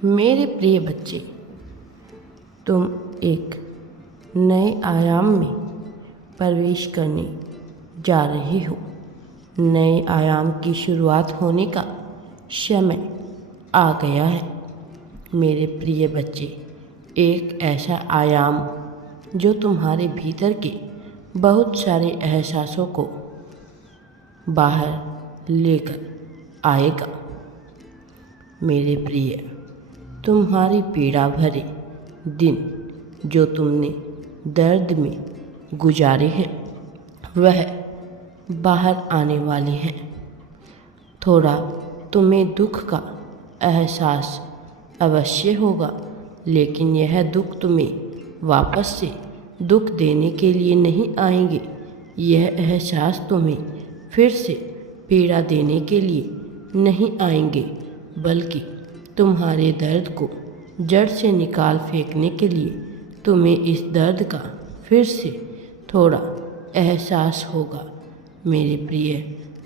मेरे प्रिय बच्चे, तुम एक नए आयाम में प्रवेश करने जा रहे हो। नए आयाम की शुरुआत होने का समय आ गया है। मेरे प्रिय बच्चे, एक ऐसा आयाम जो तुम्हारे भीतर के बहुत सारे एहसासों को बाहर लेकर आएगा। मेरे प्रिय, तुम्हारी पीड़ा भरे दिन जो तुमने दर्द में गुजारे हैं वह बाहर आने वाले हैं। थोड़ा तुम्हें दुख का एहसास अवश्य होगा, लेकिन यह दुख तुम्हें वापस से दुख देने के लिए नहीं आएंगे। यह एहसास तुम्हें फिर से पीड़ा देने के लिए नहीं आएंगे, बल्कि तुम्हारे दर्द को जड़ से निकाल फेंकने के लिए तुम्हें इस दर्द का फिर से थोड़ा एहसास होगा। मेरे प्रिय,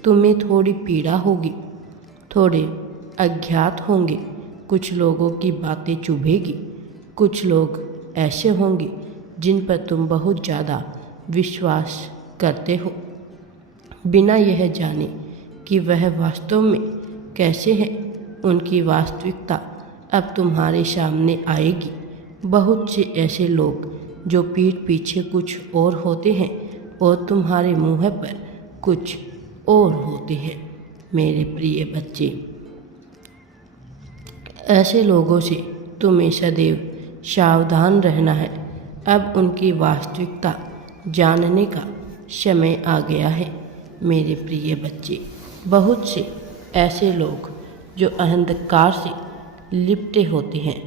तुम्हें थोड़ी पीड़ा होगी, थोड़े अज्ञात होंगे, कुछ लोगों की बातें चुभेगी, कुछ लोग ऐसे होंगे जिन पर तुम बहुत ज़्यादा विश्वास करते हो, बिना यह जाने कि वह वास्तव में कैसे हैं। उनकी वास्तविकता अब तुम्हारे सामने आएगी। बहुत से ऐसे लोग जो पीठ पीछे कुछ और होते हैं और तुम्हारे मुंह पर कुछ और होते हैं। मेरे प्रिय बच्चे, ऐसे लोगों से तुम्हें सदैव सावधान रहना है। अब उनकी वास्तविकता जानने का समय आ गया है। मेरे प्रिय बच्चे, बहुत से ऐसे लोग जो अंधकार से लिपटे होते हैं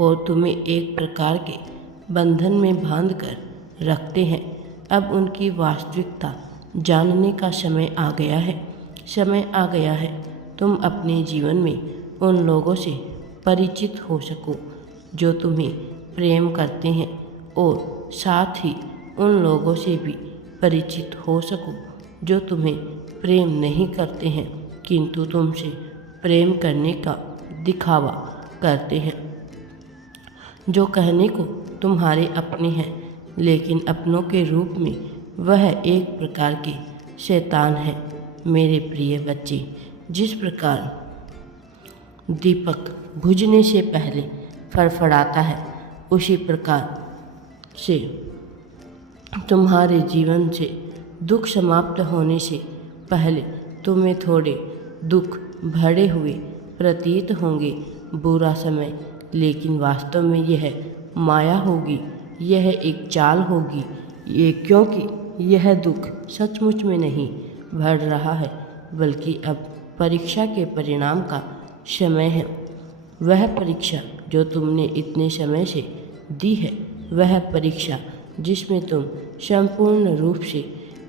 और तुम्हें एक प्रकार के बंधन में बांध कर रखते हैं, अब उनकी वास्तविकता जानने का समय आ गया है। समय आ गया है तुम अपने जीवन में उन लोगों से परिचित हो सको जो तुम्हें प्रेम करते हैं, और साथ ही उन लोगों से भी परिचित हो सको जो तुम्हें प्रेम नहीं करते हैं किंतु तुमसे प्रेम करने का दिखावा करते हैं, जो कहने को तुम्हारे अपने हैं लेकिन अपनों के रूप में वह एक प्रकार के शैतान है। मेरे प्रिय बच्चे, जिस प्रकार दीपक बुझने से पहले फड़फड़ाता है, उसी प्रकार से तुम्हारे जीवन से दुख समाप्त होने से पहले तुम्हें थोड़े दुख भरे हुए प्रतीत होंगे। बुरा समय, लेकिन वास्तव में यह माया होगी, यह एक चाल होगी। क्योंकि यह दुख सचमुच में नहीं बढ़ रहा है, बल्कि अब परीक्षा के परिणाम का समय है। वह परीक्षा जो तुमने इतने समय से दी है, वह परीक्षा जिसमें तुम संपूर्ण रूप से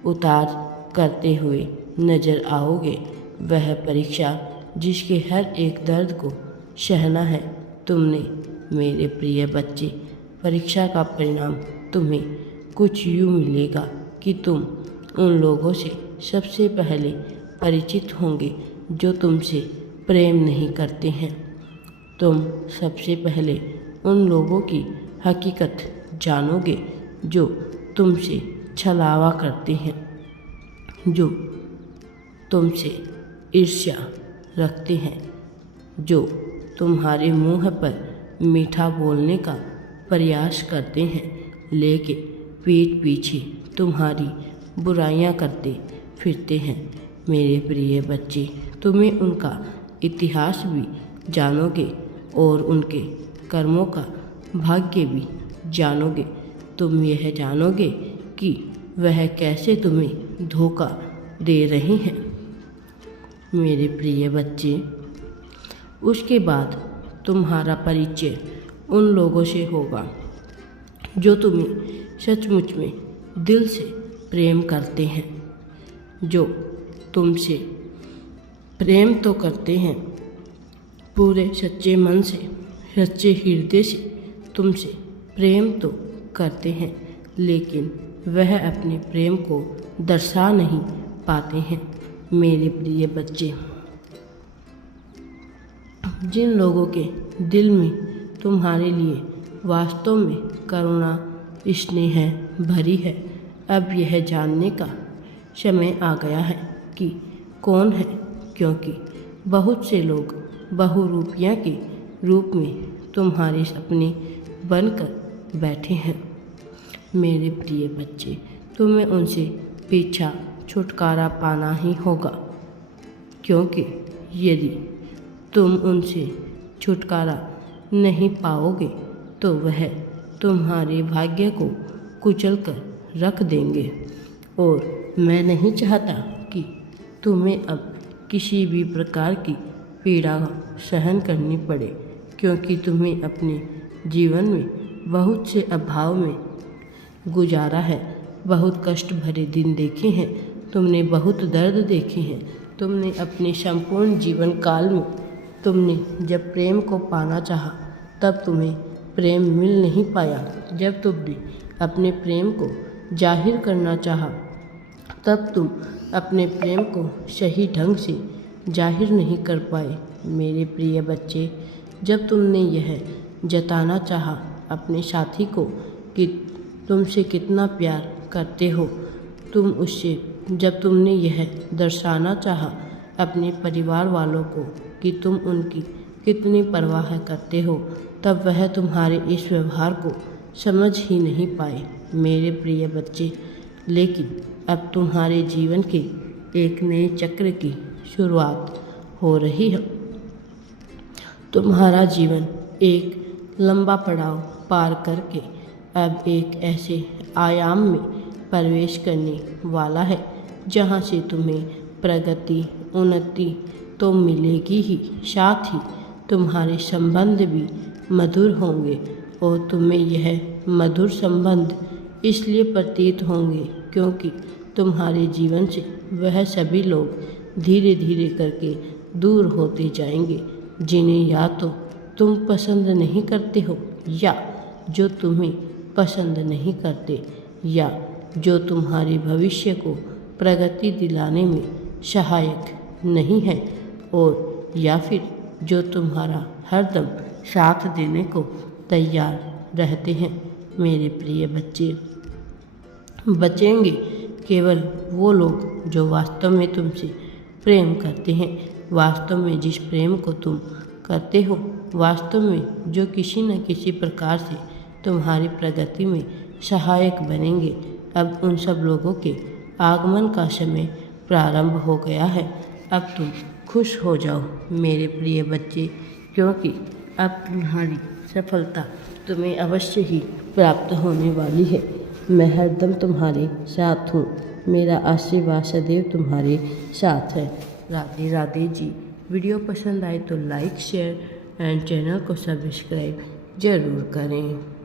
उतार करते हुए नजर आओगे, वह परीक्षा जिसके हर एक दर्द को सहना है तुमने। मेरे प्रिय बच्चे, परीक्षा का परिणाम तुम्हें कुछ यूँ मिलेगा कि तुम उन लोगों से सबसे पहले परिचित होंगे जो तुमसे प्रेम नहीं करते हैं। तुम सबसे पहले उन लोगों की हकीकत जानोगे जो तुमसे छलावा करते हैं, जो तुमसे ईर्ष्या रखते हैं, जो तुम्हारे मुंह पर मीठा बोलने का प्रयास करते हैं, लेकिन पीठ पीछे तुम्हारी बुराइयां करते फिरते हैं। मेरे प्रिय बच्चे, तुम्हें उनका इतिहास भी जानोगे और उनके कर्मों का भाग्य भी जानोगे। तुम यह जानोगे कि वह कैसे तुम्हें धोखा दे रहे हैं। मेरे प्रिय बच्चे, उसके बाद तुम्हारा परिचय उन लोगों से होगा जो तुम्हें सचमुच में दिल से प्रेम करते हैं, जो तुमसे प्रेम तो करते हैं, पूरे सच्चे मन से, सच्चे हृदय से तुमसे प्रेम तो करते हैं, लेकिन वह अपने प्रेम को दर्शा नहीं पाते हैं। मेरे प्रिय बच्चे, जिन लोगों के दिल में तुम्हारे लिए वास्तव में करुणा स्नेह भरी है, अब यह जानने का समय आ गया है कि कौन है, क्योंकि बहुत से लोग बहुरूपिया के रूप में तुम्हारे सपने बनकर बैठे हैं। मेरे प्रिय बच्चे, तुम्हें उनसे पीछा छुटकारा पाना ही होगा, क्योंकि यदि तुम उनसे छुटकारा नहीं पाओगे तो वह तुम्हारे भाग्य को कुचल कर रख देंगे। और मैं नहीं चाहता कि तुम्हें अब किसी भी प्रकार की पीड़ा सहन करनी पड़े, क्योंकि तुम्हें अपने जीवन में बहुत से अभाव में गुजारा है, बहुत कष्ट भरे दिन देखे हैं, तुमने बहुत दर्द देखे हैं। तुमने अपने संपूर्ण जीवन काल में तुमने जब प्रेम को पाना चाहा तब तुम्हें प्रेम मिल नहीं पाया। जब तुमने अपने प्रेम को जाहिर करना चाहा तब तुम अपने प्रेम को सही ढंग से जाहिर नहीं कर पाए। मेरे प्रिय बच्चे, जब तुमने यह जताना चाहा अपने साथी को कि तुमसे कितना प्यार करते हो, जब तुमने यह दर्शाना चाहा अपने परिवार वालों को कि तुम उनकी कितनी परवाह करते हो, तब वह तुम्हारे इस व्यवहार को समझ ही नहीं पाए। मेरे प्रिय बच्चे, लेकिन अब तुम्हारे जीवन के एक नए चक्र की शुरुआत हो रही है। तुम्हारा जीवन एक लंबा पड़ाव पार करके अब एक ऐसे आयाम में प्रवेश करने वाला है जहाँ से तुम्हें प्रगति उन्नति तो मिलेगी ही, साथ ही तुम्हारे संबंध भी मधुर होंगे। और तुम्हें यह मधुर संबंध इसलिए प्रतीत होंगे क्योंकि तुम्हारे जीवन से वह सभी लोग धीरे धीरे करके दूर होते जाएंगे जिन्हें या तो तुम पसंद नहीं करते हो, या जो तुम्हें पसंद नहीं करते, या जो तुम्हारे भविष्य को प्रगति दिलाने में सहायक नहीं है, और या फिर जो तुम्हारा हरदम साथ देने को तैयार रहते हैं। मेरे प्रिय बच्चे, बचेंगे केवल वो लोग जो वास्तव में तुमसे प्रेम करते हैं, वास्तव में जिस प्रेम को तुम करते हो, वास्तव में जो किसी न किसी प्रकार से तुम्हारी प्रगति में सहायक बनेंगे। अब उन सब लोगों के आगमन का समय प्रारंभ हो गया है। अब तुम खुश हो जाओ मेरे प्रिय बच्चे, क्योंकि अब तुम्हारी सफलता तुम्हें अवश्य ही प्राप्त होने वाली है। मैं हरदम तुम्हारे साथ हूँ, मेरा आशीर्वाद सदैव तुम्हारे साथ है। राधे राधे जी। वीडियो पसंद आए तो लाइक शेयर एंड चैनल को सब्सक्राइब ज़रूर करें।